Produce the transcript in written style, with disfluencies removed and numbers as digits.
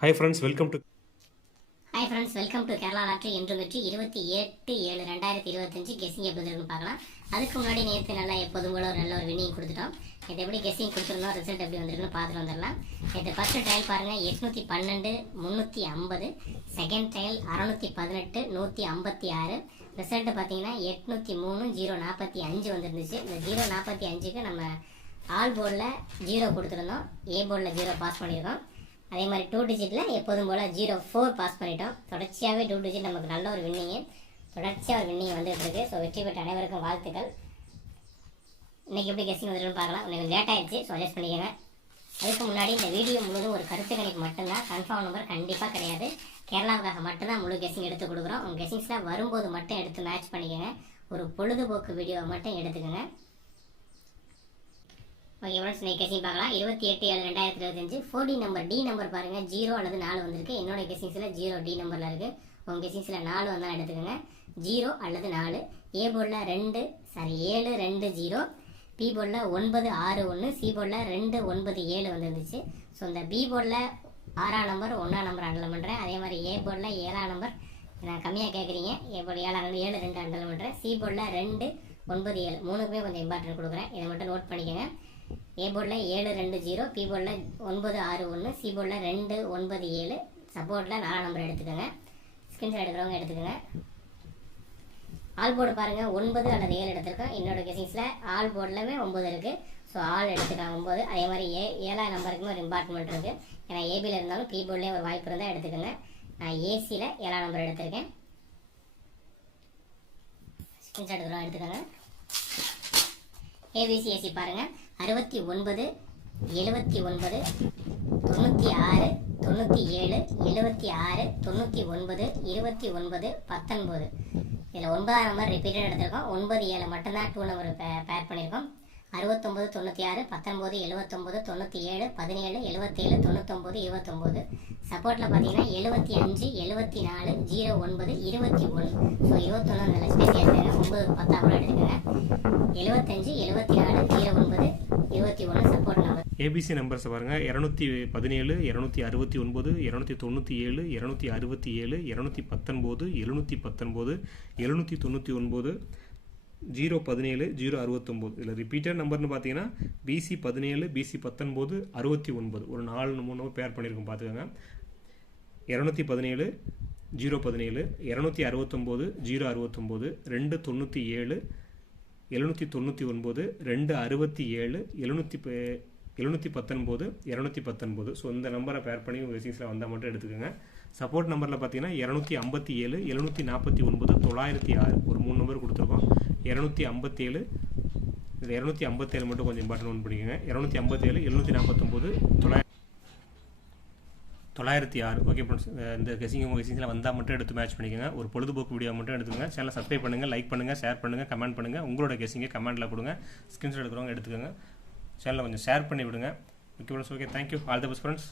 Hi friends, welcome to hi friends, welcome to Kerala lottery. இன்று வெற்றி 28/7/2025 guessing எப்படி இருக்குன்னு பார்க்கலாம். அதுக்கு முன்னாடி நேற்று நல்லா எப்போதும் போல நல்ல ஒரு வின்னிங் கொடுத்துட்டோம். இது எப்படி கெஸிங் கொடுத்துருந்தோம், ரிசல்ட் எப்படி வந்திருக்குன்னு பார்த்துட்டு வந்துடலாம். நேற்று ஃபர்ஸ்ட் ட்ரையல் பாருங்கள் 812 350, செகண்ட் ட்ரையல் 618 156. ரிசல்ட் பார்த்தீங்கன்னா 803 045 வந்துருந்துச்சு. இந்த 045க்கு நம்ம ஆல் போர்டில் 0 கொடுத்துருந்தோம், ஏ போர்டில் 0 பாஸ் பண்ணியிருக்கோம். அதே மாதிரி 2 டிஜிட்டில் எப்போதும் போல் 04 பாஸ் பண்ணிட்டோம். தொடர்ச்சியாகவே 2 டிஜிட் நமக்கு நல்ல ஒரு வின்னிங்கு, தொடர்ச்சியாக ஒரு வின்னிங் வந்துட்டு இருக்கு. ஸோ வெற்றி பெற்ற அனைவருக்கும் வாழ்த்துக்கள். இன்றைக்கி எப்படி கெஸ்டிங் வந்துருன்னு பார்க்கலாம். உங்களுக்கு லேட் ஆகிடுச்சு, ஸோ அட்ஜஸ்ட் பண்ணிக்கோங்க. அதுக்கு முன்னாடி இந்த வீடியோ முழுவதும் ஒரு கருத்து கணிப்பு மட்டும்தான், கன்ஃபார்ம் நம்பர் கண்டிப்பாக கிடையாது. கேரளாவுக்காக மட்டும்தான் முழு கெஸ்டிங் எடுத்து கொடுக்குறோம். உங்கள் கெஸ்டிங்ஸில் வரும்போது மட்டும் எடுத்து மேட்ச் பண்ணிக்கோங்க. ஒரு பொழுதுபோக்கு வீடியோவை மட்டும் எடுத்துக்கோங்க. ஓகே ஃப்ரெண்ட்ஸ், இன்னைக்கு கெஸிங் பார்க்கலாம். 28/7/2025 4D நம்பர், டி நம்பர் பாருங்கள் 0 அல்லது 4 வந்திருக்கு. என்னோட கெஸிங்ஸில் 0 டி நம்பரில் இருக்குது. உங்கள் கெஸிங்ஸில் 4 வந்தால் எடுத்துக்கோங்க. 0 அல்லது 4. ஏ போர்டில் 720, பி போர்டில் 961, சி போர்டில் 297 வந்துருந்துச்சு. ஸோ இந்த பி போர்டில் 6ஆம் நம்பர் 1ஆம் நம்பர் அண்டல் பண்ணுறேன். அதே மாதிரி ஏ போர்டில் 7ஆம் நம்பர் நான் கம்மியாக கேட்குறீங்க. ஏ போர்டு 7 2 அண்டல் பண்ணுறேன். சி போர்டில் 297 மூணுக்குமே கொஞ்சம் இம்பார்ட்டன்ட் கொடுக்குறேன். இதை மட்டும் நோட் பண்ணிக்கோங்க. ஏ போர்டில் 720, பி போர்டில் 961, சி போர்டில் 297, சப்போர்ட்டில் 4 நம்பர் எடுத்துக்கோங்க. ஸ்கிரீன்ஷாட் எடுக்கிறவங்க எடுத்துக்கோங்க. ஆல் போர்டு பாருங்கள் 9 அல்லது 7 எடுத்திருக்கோம். என்னோட கெஸிங்ஸில் ஆல் போர்டிலுமே 9 இருக்குது. ஸோ ஆல் எடுத்துக்கலாம் 9. அதே மாதிரி 7ஆம் நம்பருக்குமே ஒரு இம்பார்ட்மெண்ட் இருக்குது. ஏன்னா ஏபியில் இருந்தாலும் பி போர்ட்லேயே ஒரு வாய்ப்பு இருந்தால் எடுத்துக்கோங்க. நான் ஏசியில் 7ஆம் நம்பர் எடுத்திருக்கேன். ஸ்கிரீன்ஷாட் எடுக்கிறவங்க எடுத்துக்கோங்க. ஏபிசிஎஸ்சி பாருங்கள் 69 79 96 97 76 99 29 19. இதில் 9ஆம் நம்பர் ரிப்பீட்டட் எடுத்திருக்கோம். 9 7 மட்டும்தான் 2 நம்பர் பேர் பண்ணியிருக்கோம். 69 96 19 79 97 17 77 99 29. சப்போர்ட்டில் பார்த்தீங்கன்னா 75 74 09 21. ஸோ 21 நல்ல ஸ்பேஸ் எடுத்துக்கங்க. 9 10 கூட எடுத்துக்கோங்க. 75 74 09 21 சப்போர்ட் நம்பர். ஏபிசி நம்பர்ஸ் பாருங்கள் 217 269 297 267 219 719 799 017 069. இதில் ரிப்பீட்டட் நம்பர்னு பார்த்தீங்கன்னா பிசி 17 பிசி 19 69. ஒரு 4 3 பேர் பண்ணியிருக்கோம் பார்த்துக்கோங்க. 217 017 269 069 297 799 267 719 219. ஸோ இந்த நம்பரை பேர் பண்ணி உங்கள் கெஸிங்ஸில் வந்தால் மட்டும் எடுத்துக்கோங்க. சப்போர்ட் நம்பரில் பார்த்தீங்கன்னா 257 749 906 ஒரு 3 நம்பர் கொடுத்துருக்கோம். 257 இது 257 மட்டும் கொஞ்சம் இம்பார்ட்டன் ஒன்று பண்ணிக்கோங்க. 257 749 906. ஓகே ஃப்ரெண்ட்ஸ், இந்த கெஸிங் உங்கள் கெஸிங்ஸில் வந்தால் மட்டும் எடுத்து மேட்ச் பண்ணிக்கோங்க. ஒரு பொழுதுபோக்கு வீடியோ மட்டும் எடுத்துக்கோங்க. சேனலை சப்ஸ்கிரைப் பண்ணுங்கள், லைக் பண்ணுங்கள், ஷேர் பண்ணுங்கள், கமெண்ட் பண்ணுங்கள். உங்களோட கெஸிங்கை கமெண்ட்டில் கொடுங்க. ஸ்கிரீன்ஷாட் எடுக்கிறவங்க எடுத்துக்கோங்க. சேனலை கொஞ்சம் ஷேர் பண்ணி விடுங்க. Okay friends, okay, thank you, all the best friends.